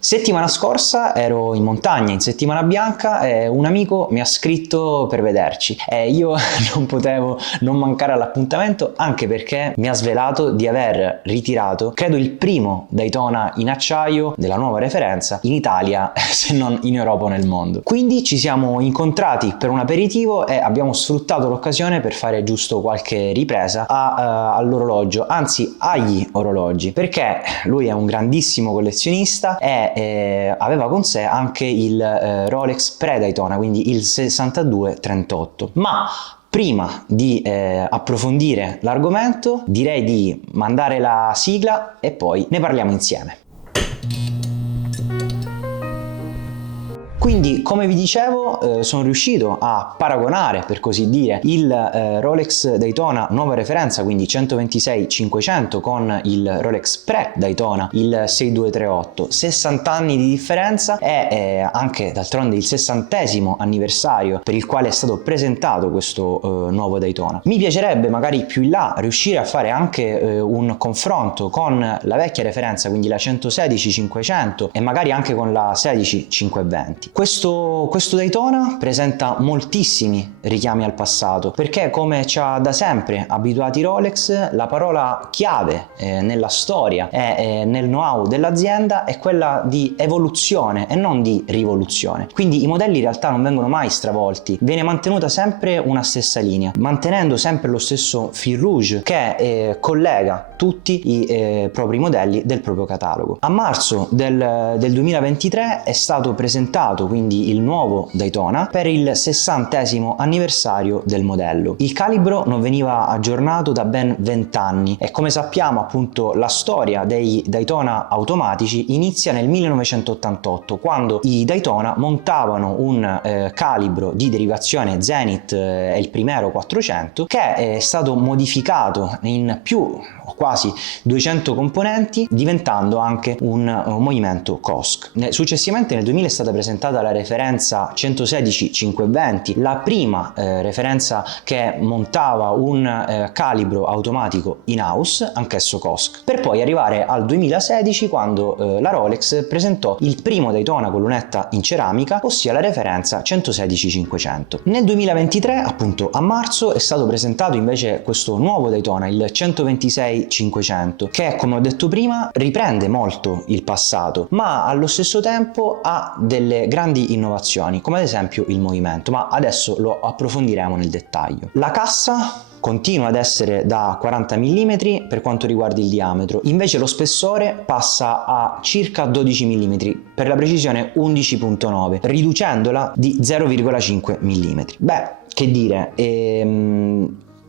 Settimana scorsa ero in montagna, in Settimana Bianca, e un amico mi ha scritto per vederci e io non potevo non mancare all'appuntamento, anche perché mi ha svelato di aver ritirato, credo, il primo Daytona in acciaio della nuova referenza in Italia, se non in Europa o nel mondo. Quindi ci siamo incontrati per un aperitivo e abbiamo sfruttato l'occasione per fare giusto qualche ripresa all'orologio, anzi agli orologi, perché lui è un grandissimo collezionista e aveva con sé anche il Rolex pre-Daytona, quindi il 6238. Ma prima di approfondire l'argomento, direi di mandare la sigla e poi ne parliamo insieme. Quindi, come vi dicevo, sono riuscito a paragonare, per così dire, il Rolex Daytona nuova referenza, quindi 126-500, con il Rolex pre-Daytona, il 6238. 60 anni di differenza e anche d'altronde il 60° anniversario per il quale è stato presentato questo nuovo Daytona. Mi piacerebbe magari più in là riuscire a fare anche un confronto con la vecchia referenza, quindi la 116-500, e magari anche con la 16-520. Questo Daytona presenta moltissimi richiami al passato, perché, come ci ha da sempre abituati Rolex, la parola chiave nella storia e nel know-how dell'azienda è quella di evoluzione e non di rivoluzione. Quindi i modelli in realtà non vengono mai stravolti, viene mantenuta sempre una stessa linea, mantenendo sempre lo stesso fil rouge che collega tutti i propri modelli del proprio catalogo. A marzo del 2023 è stato presentato quindi il nuovo Daytona per il 60° anniversario del modello. Il calibro non veniva aggiornato da ben 20 anni e, come sappiamo, appunto, la storia dei Daytona automatici inizia nel 1988, quando i Daytona montavano un calibro di derivazione Zenith, il Primero 400, che è stato modificato in più o quasi 200 componenti, diventando anche un movimento COSC. Successivamente nel 2000 è stata presentata la referenza 116-520, la prima referenza che montava un calibro automatico in house, anch'esso COSC, per poi arrivare al 2016, quando la Rolex presentò il primo Daytona con lunetta in ceramica, ossia la referenza 116-500. Nel 2023, appunto a marzo, è stato presentato invece questo nuovo Daytona, il 126-500, che, come ho detto prima, riprende molto il passato, ma allo stesso tempo ha delle grandi innovazioni, come ad esempio il movimento, ma adesso lo approfondiremo nel dettaglio. La cassa continua ad essere da 40 mm per quanto riguarda il diametro, invece lo spessore passa a circa 12 mm, per la precisione 11.9, riducendola di 0,5 mm. Beh, che dire,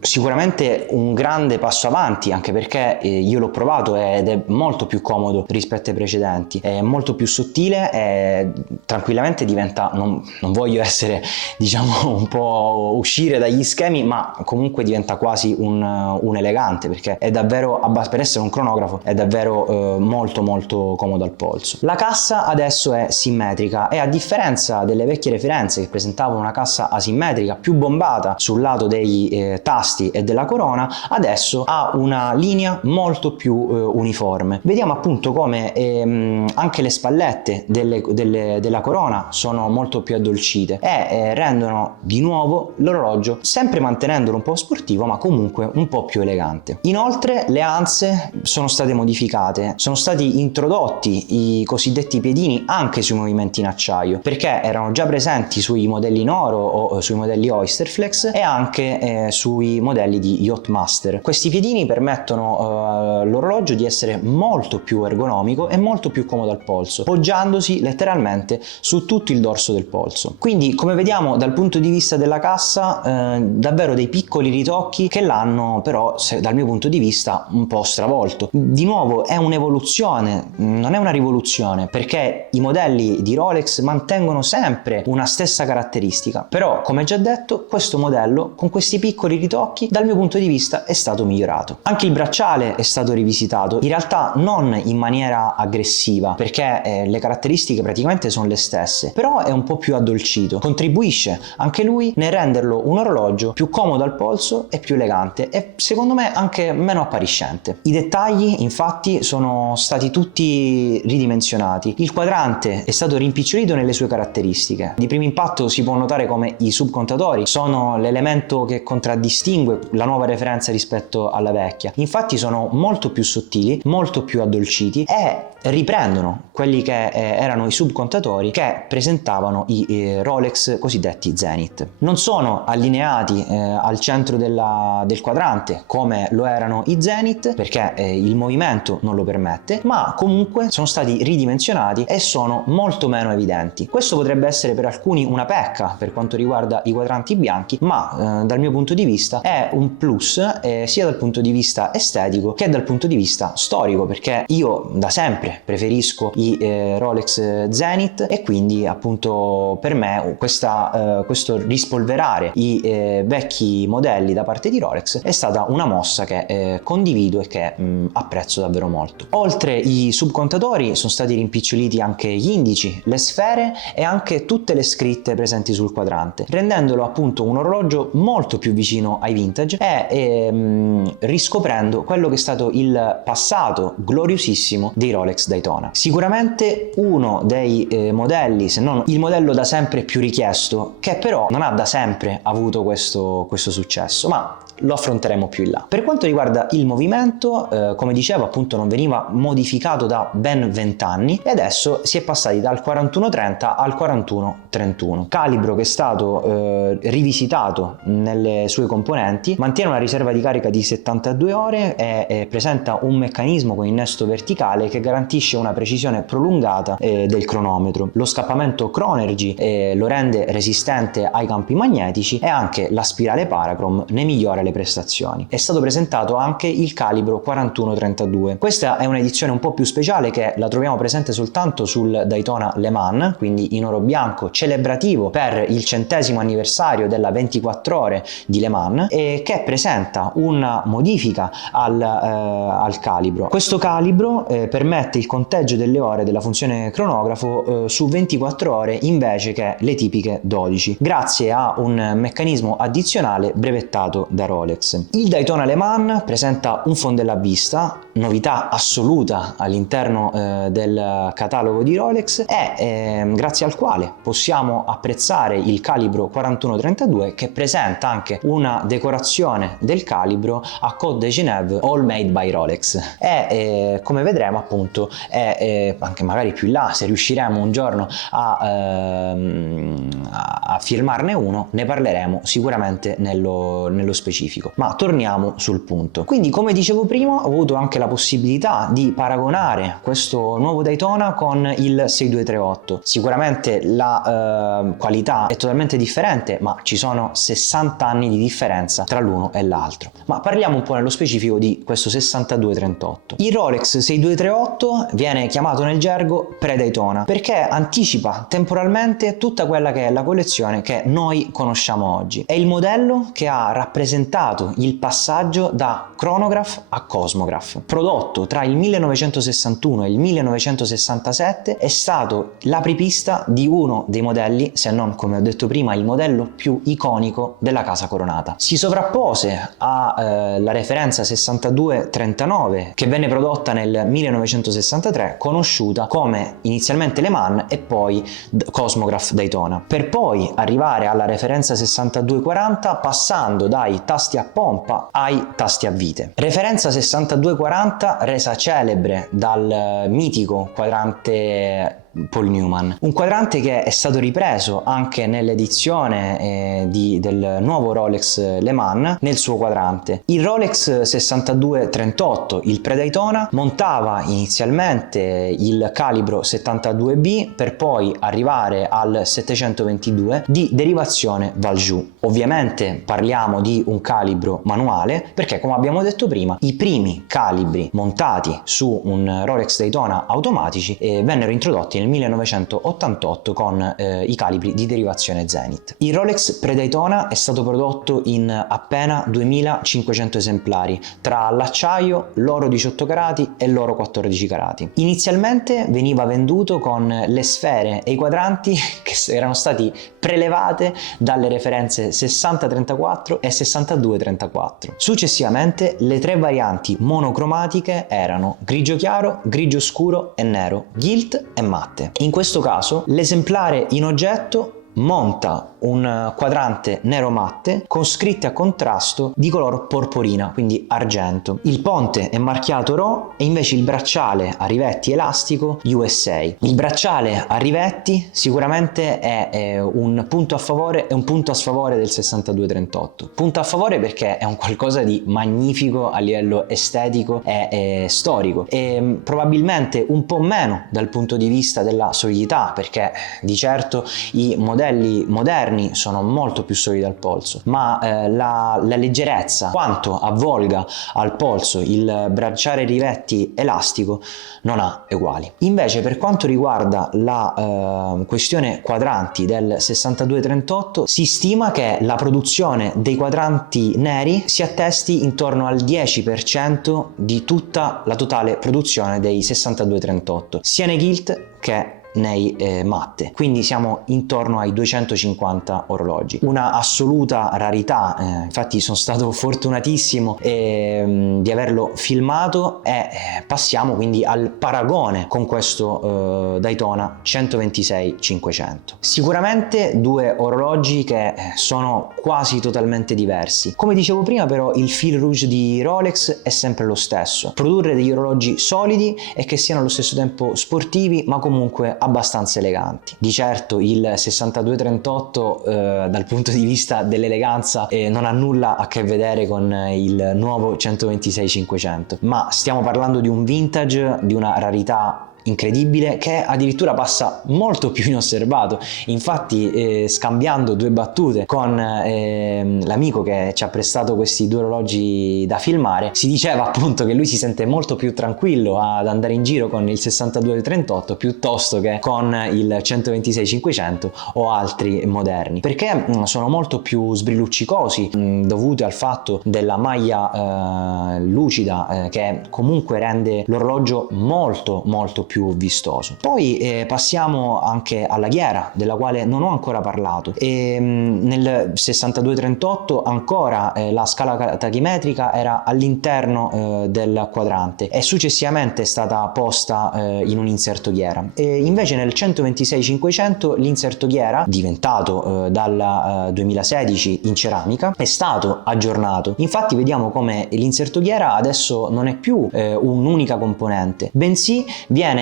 sicuramente un grande passo avanti, anche perché io l'ho provato ed è molto più comodo rispetto ai precedenti, è molto più sottile e tranquillamente diventa, non voglio essere, diciamo, un po' uscire dagli schemi, ma comunque diventa quasi un elegante, perché è davvero, per essere un cronografo, è davvero molto molto comodo al polso. La cassa adesso è simmetrica e, a differenza delle vecchie referenze che presentavano una cassa asimmetrica più bombata sul lato dei tasti e della corona, adesso ha una linea molto più uniforme. Vediamo appunto come anche le spallette della corona sono molto più addolcite e rendono di nuovo l'orologio, sempre mantenendolo un po' sportivo, ma comunque un po' più elegante. Inoltre le anse sono state modificate, sono stati introdotti i cosiddetti piedini anche sui movimenti in acciaio, perché erano già presenti sui modelli in oro o sui modelli Oysterflex e anche sui modelli di Yachtmaster. Questi piedini permettono all'orologio di essere molto più ergonomico e molto più comodo al polso, poggiandosi letteralmente su tutto il dorso del polso. Quindi, come vediamo, dal punto di vista della cassa, davvero dei piccoli ritocchi che l'hanno però, dal mio punto di vista, un po' stravolto. Di nuovo è un'evoluzione, non è una rivoluzione, perché i modelli di Rolex mantengono sempre una stessa caratteristica, però, come già detto, questo modello con questi piccoli ritocchi occhi, dal mio punto di vista è stato migliorato. Anche il bracciale è stato rivisitato, in realtà non in maniera aggressiva, perché le caratteristiche praticamente sono le stesse, però è un po' più addolcito, contribuisce anche lui nel renderlo un orologio più comodo al polso e più elegante e secondo me anche meno appariscente. I dettagli infatti sono stati tutti ridimensionati, il quadrante è stato rimpicciolito nelle sue caratteristiche. Di primo impatto si può notare come i subcontatori sono l'elemento che contraddistingue la nuova referenza rispetto alla vecchia, infatti sono molto più sottili, molto più addolciti e riprendono quelli che erano i subcontatori che presentavano i Rolex cosiddetti Zenith. Non sono allineati al centro del quadrante come lo erano i Zenith perché il movimento non lo permette, ma comunque sono stati ridimensionati e sono molto meno evidenti. Questo potrebbe essere per alcuni una pecca per quanto riguarda i quadranti bianchi, ma dal mio punto di vista è un plus sia dal punto di vista estetico che dal punto di vista storico, perché io da sempre preferisco i Rolex Zenith e quindi appunto per me questo rispolverare i vecchi modelli da parte di Rolex è stata una mossa che condivido e che apprezzo davvero molto. Oltre i subcontatori sono stati rimpiccioliti anche gli indici, le sfere e anche tutte le scritte presenti sul quadrante, rendendolo appunto un orologio molto più vicino ai vintage e riscoprendo quello che è stato il passato gloriosissimo dei Rolex Daytona. Sicuramente uno dei modelli, se non il modello da sempre più richiesto, che però non ha da sempre avuto questo successo, ma lo affronteremo più in là. Per quanto riguarda il movimento, come dicevo appunto non veniva modificato da ben 20 anni e adesso si è passati dal 4130 al 4131, calibro che è stato rivisitato nelle sue componenti, mantiene una riserva di carica di 72 ore e presenta un meccanismo con innesto verticale che garantisce una precisione prolungata del cronometro. Lo scappamento Chronergy lo rende resistente ai campi magnetici e anche la spirale Parachrom ne migliora le prestazioni. È stato presentato anche il calibro 4132. Questa è un'edizione un po' più speciale che la troviamo presente soltanto sul Daytona Le Mans, quindi in oro bianco, celebrativo per il 100° anniversario della 24 ore di Le Mans e che presenta una modifica al calibro. Questo calibro permette il conteggio delle ore della funzione cronografo su 24 ore invece che le tipiche 12, grazie a un meccanismo addizionale brevettato da Rolex. Il Daytona Le Mans presenta un fondell a vista, novità assoluta all'interno del catalogo di Rolex e grazie al quale possiamo apprezzare il calibro 4132 che presenta anche una decorazione del calibro a Côte de Genève all made by Rolex e come vedremo appunto anche magari più in là, se riusciremo un giorno a firmarne uno, ne parleremo sicuramente nello specifico. Ma torniamo sul punto. Quindi come dicevo prima ho avuto anche la possibilità di paragonare questo nuovo Daytona con il 6238. Sicuramente la qualità è totalmente differente, ma ci sono 60 anni di differenza tra l'uno e l'altro. Ma parliamo un po' nello specifico di questo 6238. Il Rolex 6238 viene chiamato nel gergo pre-Daytona perché anticipa temporalmente tutta quella che è la collezione che noi conosciamo oggi. È il modello che ha rappresentato il passaggio da chronograph a cosmograph. Prodotto tra il 1961 e il 1967, è stato l'apripista di uno dei modelli, se non come ho detto prima il modello più iconico della casa coronata. Si sovrappose alla referenza 6239 che venne prodotta nel 1963, conosciuta come inizialmente Le Mans e poi Cosmograph Daytona, per poi arrivare alla referenza 6240 passando dai tasti a pompa ai tasti a vite. Referenza 6240 resa celebre dal mitico quadrante Paul Newman, un quadrante che è stato ripreso anche nell'edizione del nuovo Rolex Le Mans nel suo quadrante. Il Rolex 6238, il pre-Daytona, montava inizialmente il calibro 72B per poi arrivare al 722 di derivazione Valjoux. Ovviamente parliamo di un calibro manuale perché, come abbiamo detto prima, i primi calibri montati su un Rolex Daytona automatici vennero introdotti nel 1988 con i calibri di derivazione Zenith. Il Rolex pre-Daytona è stato prodotto in appena 2500 esemplari tra l'acciaio, l'oro 18 carati e l'oro 14 carati. Inizialmente veniva venduto con le sfere e i quadranti che erano stati prelevate dalle referenze 60-34 e 62-34. Successivamente le tre varianti monocromatiche erano grigio chiaro, grigio scuro e nero, gilt e matte. In questo caso l'esemplare in oggetto monta un quadrante nero matte con scritte a contrasto di color porporina, quindi argento. Il ponte è marchiato RO e invece il bracciale a rivetti elastico USA. Il bracciale a rivetti sicuramente è un punto a favore e un punto a sfavore del 6238. Punto a favore perché è un qualcosa di magnifico a livello estetico e storico, e probabilmente un po' meno dal punto di vista della solidità, perché di certo i modelli moderni sono molto più solidi al polso, ma la leggerezza, quanto avvolga al polso il bracciale rivetti elastico, non ha uguali. Invece per quanto riguarda la questione quadranti del 6238, si stima che la produzione dei quadranti neri si attesti intorno al 10% di tutta la totale produzione dei 6238, sia nei gilt che nei matte, quindi siamo intorno ai 250 orologi, una assoluta rarità. Infatti sono stato fortunatissimo di averlo filmato, e passiamo quindi al paragone con questo Daytona 126-500. Sicuramente due orologi che sono quasi totalmente diversi. Come dicevo prima, però, il fil rouge di Rolex è sempre lo stesso: produrre degli orologi solidi e che siano allo stesso tempo sportivi ma comunque abbastanza eleganti. Di certo il 6238 dal punto di vista dell'eleganza non ha nulla a che vedere con il nuovo 126-500, ma stiamo parlando di un vintage, di una rarità incredibile, che addirittura passa molto più inosservato. Infatti scambiando due battute con l'amico che ci ha prestato questi due orologi da filmare, si diceva appunto che lui si sente molto più tranquillo ad andare in giro con il 6238 piuttosto che con il 126-500 o altri moderni, perché sono molto più sbrilluccicosi, dovute al fatto della maglia lucida che comunque rende l'orologio molto più vistoso. Poi passiamo anche alla ghiera, della quale non ho ancora parlato. Nel 6238 ancora la scala tachimetrica era all'interno del quadrante e successivamente è stata posta in un inserto ghiera. Invece nel 126-500 l'inserto ghiera, diventato dal 2016 in ceramica, è stato aggiornato. Infatti vediamo come l'inserto ghiera adesso non è più un'unica componente, bensì viene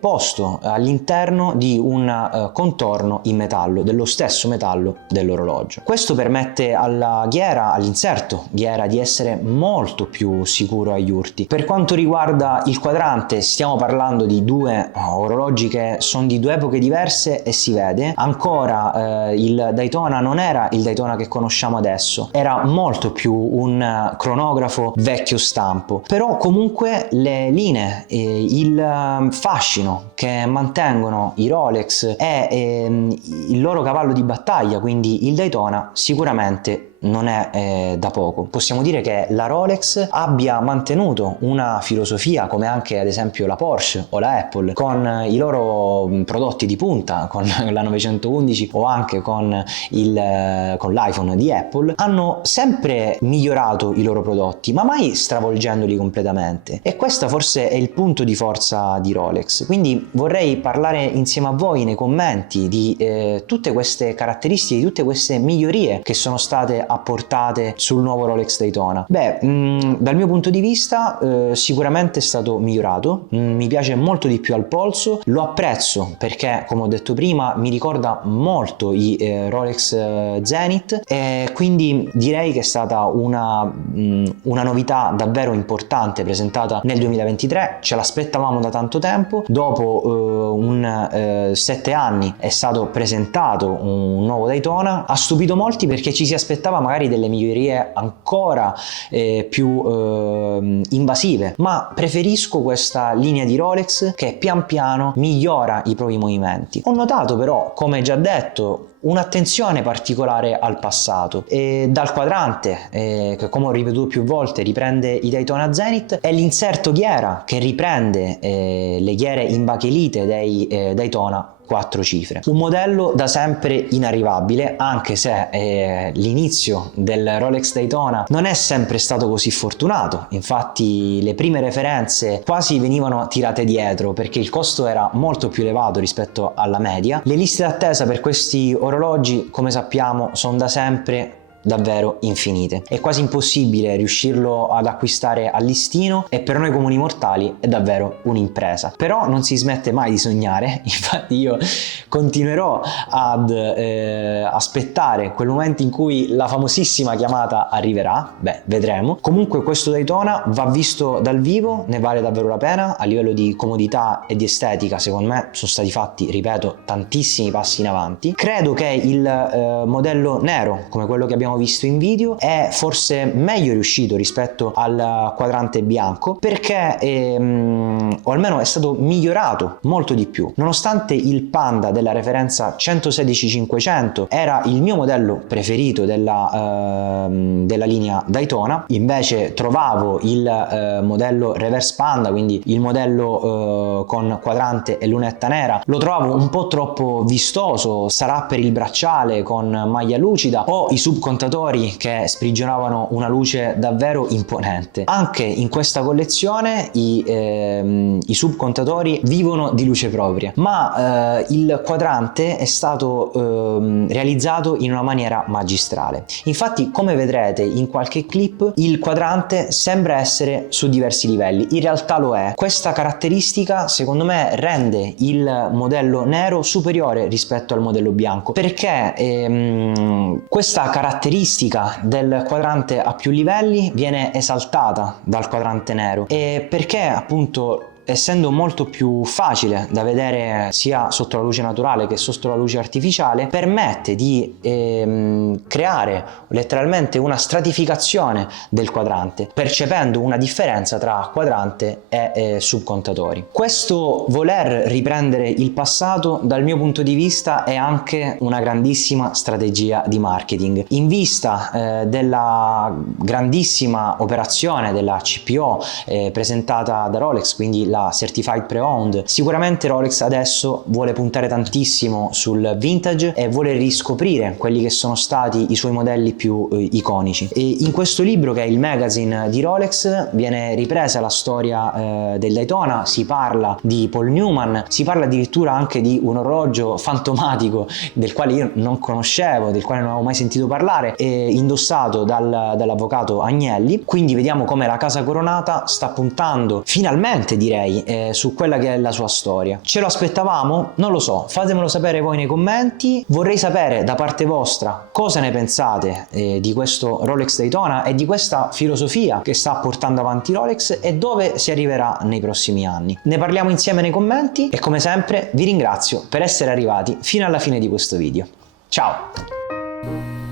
posto all'interno di un contorno in metallo, dello stesso metallo dell'orologio. Questo permette alla ghiera, all'inserto ghiera, di essere molto più sicuro agli urti. Per quanto riguarda il quadrante, stiamo parlando di due orologi che sono di due epoche diverse e si vede. Ancora il Daytona non era il Daytona che conosciamo adesso, era molto più un cronografo vecchio stampo, però comunque le linee, il fascino che mantengono i Rolex e il loro cavallo di battaglia, quindi il Daytona, sicuramente non è da poco. Possiamo dire che la Rolex abbia mantenuto una filosofia, come anche ad esempio la Porsche o la Apple, con i loro prodotti di punta, con la 911 o anche con l'iPhone di Apple, hanno sempre migliorato i loro prodotti, ma mai stravolgendoli completamente. E questo forse è il punto di forza di Rolex. Quindi vorrei parlare insieme a voi nei commenti di tutte queste caratteristiche, di tutte queste migliorie che sono state apportate sul nuovo Rolex Daytona. Beh, dal mio punto di vista sicuramente è stato migliorato, mi piace molto di più al polso, lo apprezzo perché, come ho detto prima, mi ricorda molto i Rolex Zenith, e quindi direi che è stata una novità davvero importante presentata nel 2023. Ce l'aspettavamo da tanto tempo, dopo un 7 anni è stato presentato un nuovo Daytona, ha stupito molti perché ci si aspettava magari delle migliorie ancora più invasive, ma preferisco questa linea di Rolex che pian piano migliora i propri movimenti. Ho notato però, come già detto, un'attenzione particolare al passato, e dal quadrante che, come ho ripetuto più volte, riprende i Daytona Zenith, è l'inserto ghiera che riprende le ghiere in bachelite dei Daytona 4 cifre. Un modello da sempre inarrivabile, anche se l'inizio del Rolex Daytona non è sempre stato così fortunato. Infatti le prime referenze quasi venivano tirate dietro perché il costo era molto più elevato rispetto alla media. Le liste d'attesa per questi orologi, come sappiamo, sono da sempre davvero infinite. È quasi impossibile riuscirlo ad acquistare al listino e per noi comuni mortali è davvero un'impresa. Però non si smette mai di sognare, infatti io continuerò ad aspettare quel momento in cui la famosissima chiamata arriverà. Beh, vedremo. Comunque questo Daytona va visto dal vivo, ne vale davvero la pena. A livello di comodità e di estetica, secondo me sono stati fatti, ripeto, tantissimi passi in avanti. Credo che il modello nero, come quello che abbiamo visto in video, è forse meglio riuscito rispetto al quadrante bianco perché o almeno è stato migliorato molto di più. Nonostante il Panda della referenza 116-500 era il mio modello preferito della linea Daytona, invece trovavo il modello Reverse Panda, quindi il modello con quadrante e lunetta nera, lo trovavo un po' troppo vistoso. Sarà per il bracciale con maglia lucida o i subcontatori che sprigionavano una luce davvero imponente. Anche in questa collezione i subcontatori vivono di luce propria, ma il quadrante è stato realizzato in una maniera magistrale. Infatti, come vedrete in qualche clip, il quadrante sembra essere su diversi livelli, in realtà lo è. Questa caratteristica secondo me rende il modello nero superiore rispetto al modello bianco, perché questa caratteristica del quadrante a più livelli viene esaltata dal quadrante nero, e perché appunto, essendo molto più facile da vedere sia sotto la luce naturale che sotto la luce artificiale, permette di creare letteralmente una stratificazione del quadrante, percependo una differenza tra quadrante e subcontatori. Questo voler riprendere il passato, dal mio punto di vista, è anche una grandissima strategia di marketing. In vista della grandissima operazione della CPO presentata da Rolex, quindi la Certified Pre-Owned, sicuramente Rolex adesso vuole puntare tantissimo sul vintage e vuole riscoprire quelli che sono stati i suoi modelli più iconici. E in questo libro, che è il magazine di Rolex, viene ripresa la storia del Daytona, si parla di Paul Newman, si parla addirittura anche di un orologio fantomatico del quale io non conoscevo, del quale non avevo mai sentito parlare, indossato dall'avvocato Agnelli. Quindi vediamo come la casa coronata sta puntando finalmente, direi, su quella che è la sua storia. Ce lo aspettavamo? Non lo so, fatemelo sapere voi nei commenti. Vorrei sapere da parte vostra cosa ne pensate di questo Rolex Daytona e di questa filosofia che sta portando avanti Rolex e dove si arriverà nei prossimi anni. Ne parliamo insieme nei commenti e, come sempre, vi ringrazio per essere arrivati fino alla fine di questo video. Ciao!